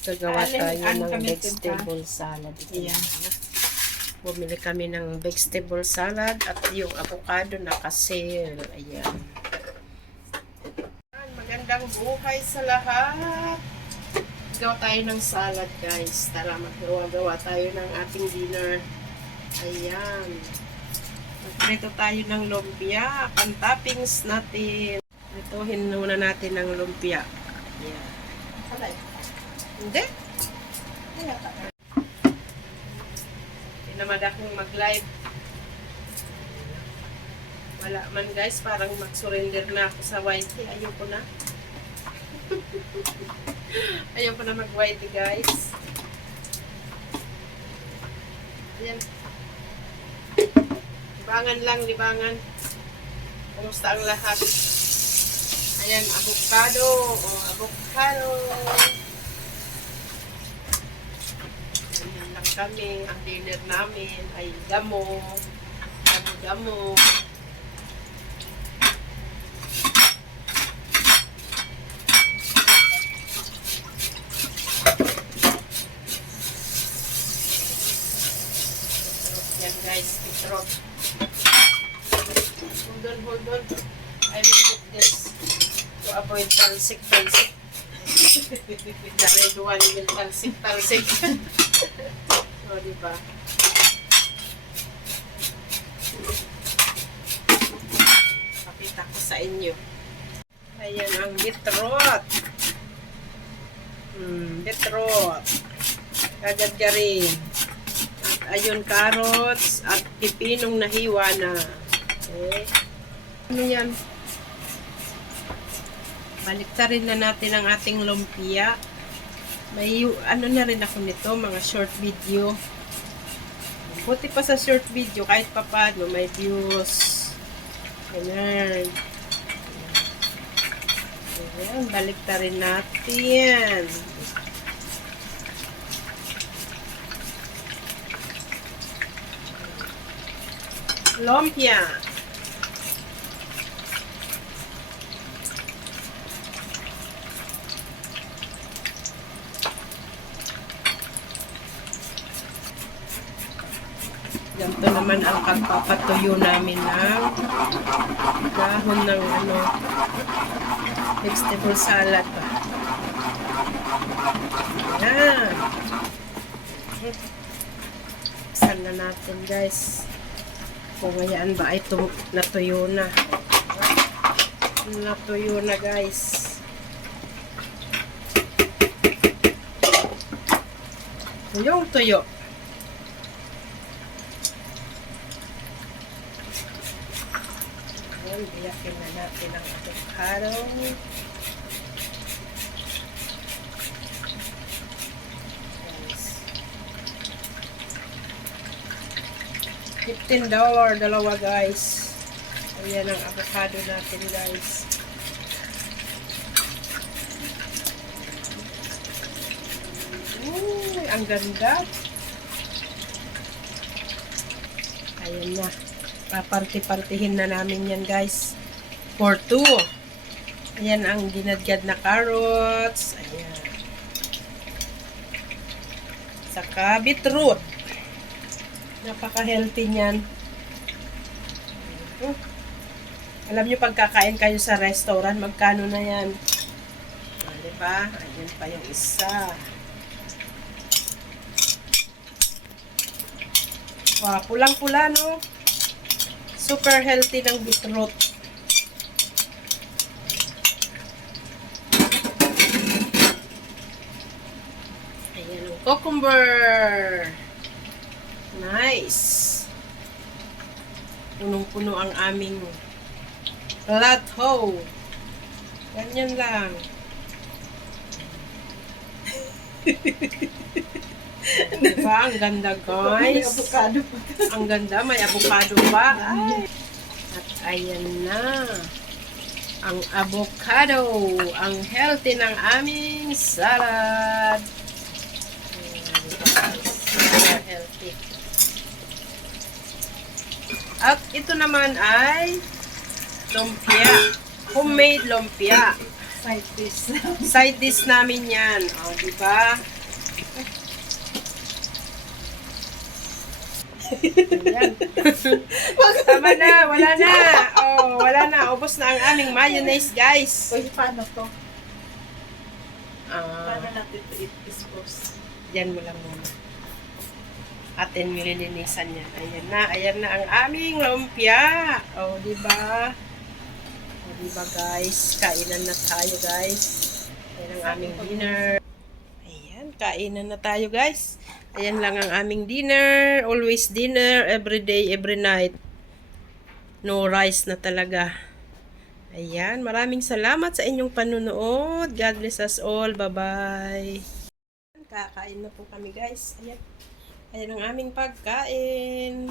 Gagawa tayo ng vegetable salad. Ayan. Bumili kami ng vegetable salad at yung avocado nakasale. Ayan. Magandang buhay sa lahat. Gawa tayo ng salad, guys. Tara, magawa tayo ng ating dinner. Ayan. Magprito tayo ng lumpia. Pan-toppings natin. Prituhin muna natin ng lumpia. Ayan. Hindi. Tinamad akong mag-live. Wala man, guys. Parang mag-surrender na ako sa YT. Ayoko na. Ayoko na mag-YT, guys. Ayan. Libangan lang, libangan. Kumusta ang lahat? Ayan, avocado. Avocado. Ayan lang kami. Ang dinner namin ay damo. Damo-damo. Yan, guys, pitrot. Hold on. I will put this to avoid talsik. Dareduan will talsik. O, diba? Pakita ko sa inyo. Ayan ang bitrot. Bitrot. Gagad-garin. At ayun, carrots at pipinong nahiwa na. Okay. Ano yan? Baliktarin na natin ang ating lumpia. May ano na rin ako nito, mga short video. Buti pa sa short video, kahit pa paano, may views. Ganyan. Ayan, baliktarin natin. Lumpia. Ganito naman ang pagpapatuyo namin ng dahon ng vegetable salad ba. Ayan. Buksan na natin, guys. Kung ngayaan ba ay natuyo na. Natuyo na, guys. Tuyo. Ayan, biyakin na natin ang avocado. $15, dalawa, guys. Ayan ang avocado natin, guys. Uy, ang ganda. Ayan na. Paparti-partihin na namin yan, guys. For 2. Ayan ang ginadgad na carrots. Ayan. Saka beetroot. Napaka-healthy niyan. Alam niyo, pagkakain kayo sa restaurant, magkano na yan? Diba? Ayan pa yung isa. Wow, pulang-pula, no? Super healthy ng beetroot. Ayan ang cucumber. Nice. Punong-puno ang aming plato. Ganyan lang. Diba? Ang ganda, guys. Ang ganda. May avocado pa. Ay. At ayan na. Ang avocado. Ang healthy ng aming salad. Super healthy. At ito naman ay lumpia. Homemade lumpia. Side dish. Side dish namin yan. O, diba? Ayan. Tama na, wala na. Oh, wala na. Ubos na ang aming mayonnaise, guys. Uy, paano to? Ah, Paano natin ito i-dispose? yan mo lang muna. Atin nililinisan yan. Ayan na ang aming lumpia. O, diba? O, diba, guys? Kainan na tayo, guys. Ayan ang aming dinner. Ayan, kainan na tayo, guys. Ayan lang ang aming dinner. Always dinner, every day, every night. No rice na talaga. Ayan, maraming salamat sa inyong panunood. God bless us all. Bye-bye. Kakain na po kami, guys. Ayan. Ayan ang aming pagkain.